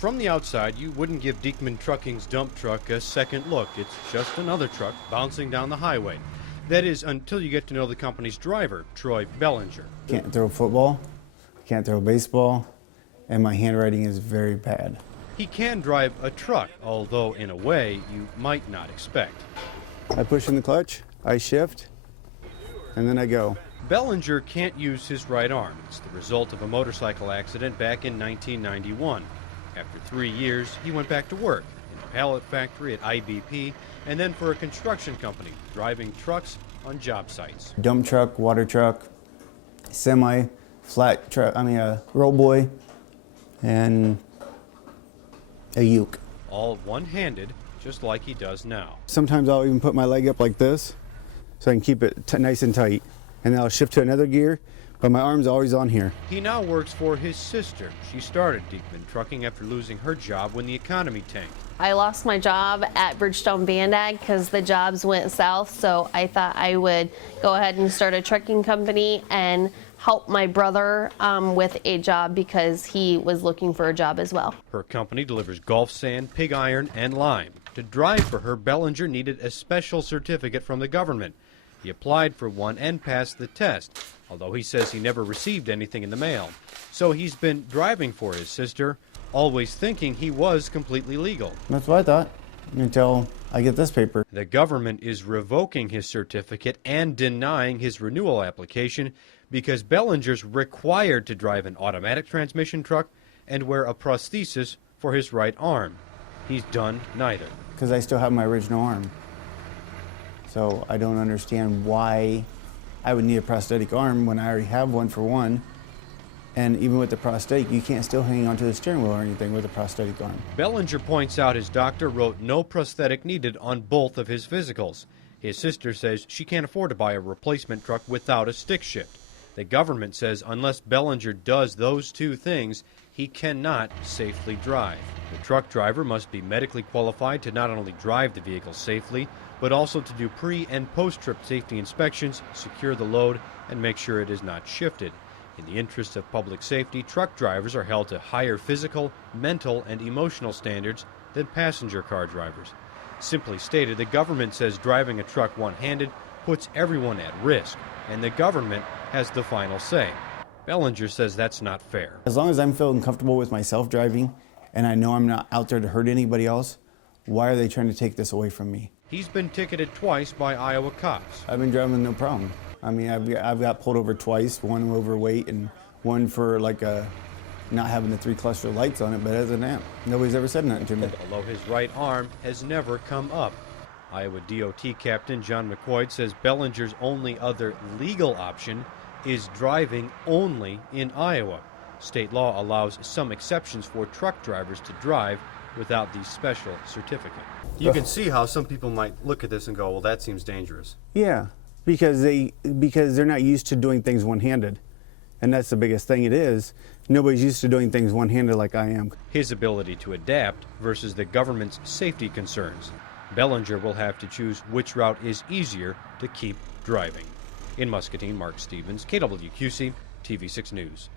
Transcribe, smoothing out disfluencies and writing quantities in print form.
From the outside, you wouldn't give Diekman Trucking's dump truck a second look. It's just another truck bouncing down the highway. That is, until you get to know the company's driver, Troy Bellinger. Can't throw football, can't throw baseball, and my handwriting is very bad. He can drive a truck, although in a way you might not expect. I push in the clutch, I shift, and then I go. Bellinger can't use his right arm. It's the result of a motorcycle accident back in 1991. After 3 years, he went back to work in a pallet factory at IBP and then for a construction company, driving trucks on job sites. Dump truck, water truck, semi, flat truck, a roll boy, and a uke. All one-handed, just like he does now. Sometimes I'll even put my leg up like this so I can keep it nice and tight. And then I'll shift to another gear, but my arm's always on here. He now works for his sister. She started Diekman Trucking after losing her job when the economy tanked. I lost my job at Bridgestone Bandag because the jobs went south, so I thought I would go ahead and start a trucking company and help my brother with a job because he was looking for a job as well. Her company delivers golf sand, pig iron, and lime. To drive for her, Bellinger needed a special certificate from the government. He applied for one and passed the test, although he says he never received anything in the mail. So he's been driving for his sister, always thinking he was completely legal. That's what I thought until I get this paper. The government is revoking his certificate and denying his renewal application because Bellinger's required to drive an automatic transmission truck and wear a prosthesis for his right arm. He's done neither. Because I still have my original arm. So I don't understand why I would need a prosthetic arm when I already have one for one. And even with the prosthetic, you can't still hang onto the steering wheel or anything with a prosthetic arm. Bellinger points out his doctor wrote no prosthetic needed on both of his physicals. His sister says she can't afford to buy a replacement truck without a stick shift. The government says unless Bellinger does those two things, he cannot safely drive. The truck driver must be medically qualified to not only drive the vehicle safely, but also to do pre- and post-trip safety inspections, secure the load, and make sure it is not shifted. In the interest of public safety, truck drivers are held to higher physical, mental, and emotional standards than passenger car drivers. Simply stated, the government says driving a truck one-handed puts everyone at risk, and the government has the final say. Bellinger says that's not fair. As long as I'm feeling comfortable with myself driving, and I know I'm not out there to hurt anybody else, why are they trying to take this away from me? He's been ticketed twice by Iowa cops. I've been driving no problem. I've got pulled over twice, one overweight and one for not having the 3 cluster lights on it, but other than that, nobody's ever said nothing to me. Although his right arm has never come up. Iowa DOT Captain John McCoy says Bellinger's only other legal option is driving only in Iowa. State law allows some exceptions for truck drivers to drive without the special certificate. You can see how some people might look at this and go, well, that seems dangerous. Yeah, because they're not used to doing things one-handed. And that's the biggest thing it is. Nobody's used to doing things one-handed like I am. His ability to adapt versus the government's safety concerns. Bellinger will have to choose which route is easier to keep driving. In Muscatine, Mark Stevens, KWQC, TV6 News.